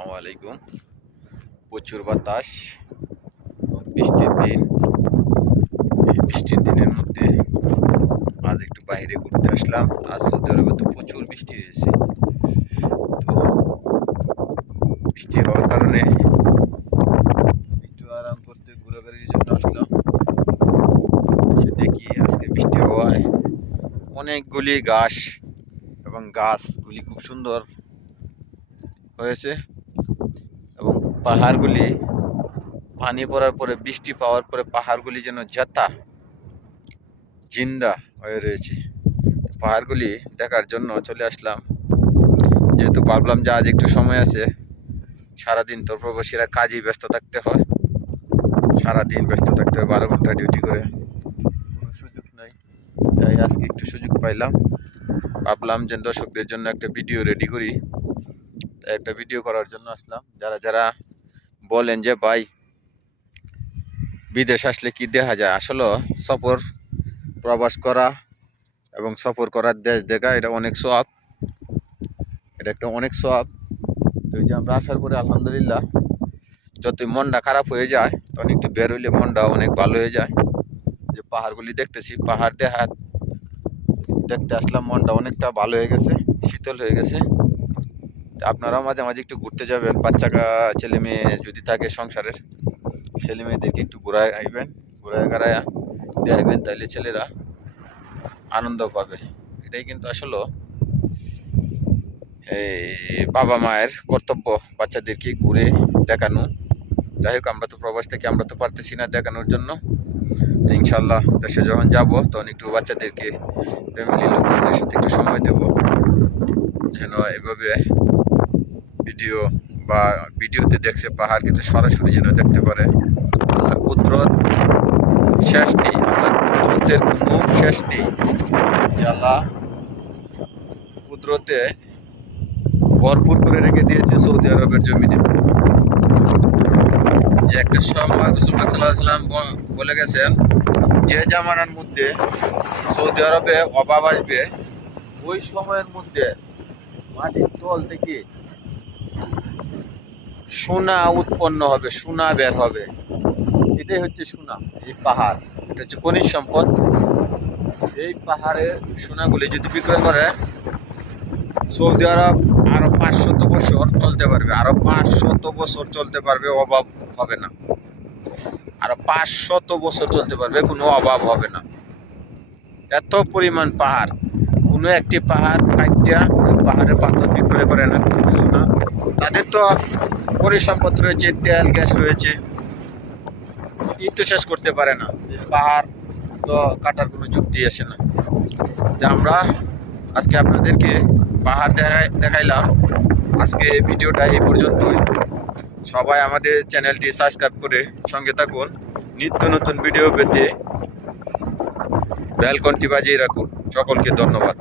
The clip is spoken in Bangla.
আসসালামু আলাইকুম। প্রচুর বাতাস এবং বৃষ্টির দিন। এই বৃষ্টির দিনের মধ্যে আজ একটু বাইরে ঘুরতে আসলাম। আজ সৌদি আরবে তো প্রচুর বৃষ্টি হয়েছে। তো বৃষ্টি হওয়ার কারণে একটু আরাম করতে ঘোরাঘুরির জন্য আসলাম। এসে দেখি আজকে বৃষ্টি হওয়ায় অনেকগুলি ঘাস এবং গাছগুলি খুব সুন্দর হয়েছে এবং পাহাড়গুলি পানি পড়ার পরে, বৃষ্টি পাওয়ার পরে পাহাড়গুলি যেন জেতা জিন্দা হয়ে রয়েছে। পাহাড়গুলি দেখার জন্য চলে আসলাম, যেহেতু ভাবলাম যে আজ একটু সময় আছে। সারাদিন তো প্রবাসীরা কাজেই ব্যস্ত থাকতে হয়, সারাদিন ব্যস্ত থাকতে হয়, 12 ঘন্টা ডিউটি করে, কোনো সুযোগ নাই। তাই আজকে একটু সুযোগ পাইলাম, ভাবলাম যে দর্শকদের জন্য একটা ভিডিও রেডি করি। তাই একটা ভিডিও করার জন্য আসলাম। যারা যারা বলেন যে ভাই বিদেশ আসলে কি দেখা যায়, আসলে সফর প্রবাস করা এবং সফর করার দেশ দেখা এটা অনেক সওয়াব, এটা একটা অনেক সওয়াব। তো এই যে আমরা আসার পরে আলহামদুলিল্লাহ, যতই মনটা খারাপ হয়ে যায় তখন একটু বের হইলে মনটা অনেক ভালো হয়ে যায়। যে পাহাড়গুলি দেখতেছি, পাহাড় দেখতে আসলাম, মনটা অনেকটা ভালো হয়ে গেছে, শীতল হয়ে গেছে। আপনারাও মাঝে মাঝে একটু ঘুরতে যাবেন, বাচ্চা ছেলে মেয়ে যদি থাকে সংসারের, ছেলে মেয়েদেরকে একটু ঘুরায় আইবেন, ঘুরায় গাড়ায় দেখাইবেন, তাইলে ছেলেরা আনন্দ পাবে। এটাই কিন্তু আসলে এই বাবা মায়ের কর্তব্য, বাচ্চাদেরকে ঘুরে দেখানো। যাই হোক, আমরা তো প্রবাস থেকে আমরা তো পারতেছি না দেখানোর জন্য। তো ইনশাল্লাহ দেশে যখন যাব তখন একটু বাচ্চাদেরকে, ফ্যামিলির লোকজনের সাথে একটু সময় দেব, যেন এভাবে ভিডিও বা ভিডিওতে দেখছে পাহাড় কিন্তু সরাসরি যেন দেখতে পারে। আল্লাহর কুদরত শেষ নেই, আল্লাহর কুদরতের কোনো শেষ নেই। যে আল্লাহ কুদরতে ভরপুর করে রেখে দিয়েছে সৌদি আরবের জমিনে। যে একটা সময় রাসূলুল্লাহ সাল্লাল্লাহু আলাইহি ওয়াসাল্লাম বলে গেছেন, যে জামানার মধ্যে সৌদি আরবে অভাব আসবে, ওই সময়ের মধ্যে মাটির তল থেকে সোনা উৎপন্ন হবে, সোনা বের হবে। এটাই হচ্ছে সোনা। এই পাহাড়, এটা হচ্ছে খনিজ সম্পদ। এই পাহাড়ের সোনাগুলি যদি বিক্রয় করে, সৌদি আরব আরো 500 বছর চলতে পারবে, আরো 500 বছর চলতে পারবে, অভাব হবে না। আরো 500 বছর চলতে পারবে, কোনো অভাব হবে না। এত পরিমাণ পাহাড়, কোনো একটি পাহাড় কাটিয়া পাহাড়ের পাথর বিক্রয় করে না, কিছু না। তাদের তো খনিজ সম্পদ রয়েছে, তেল গ্যাস রয়েছে, কিন্তু শেষ করতে পারে না। পাহাড় তো কাটার কোনো যুক্তি আসে না। যে আমরা আজকে আপনাদেরকে পাহাড় দেখাইলাম। আজকে ভিডিওটা এই পর্যন্তই। সবাই আমাদের চ্যানেলটি সাবস্ক্রাইব করে সঙ্গে থাকুন। নিত্য নতুন ভিডিও পেতে বেল ঘন্টি বাজিয়ে রাখুন। সকলকে ধন্যবাদ।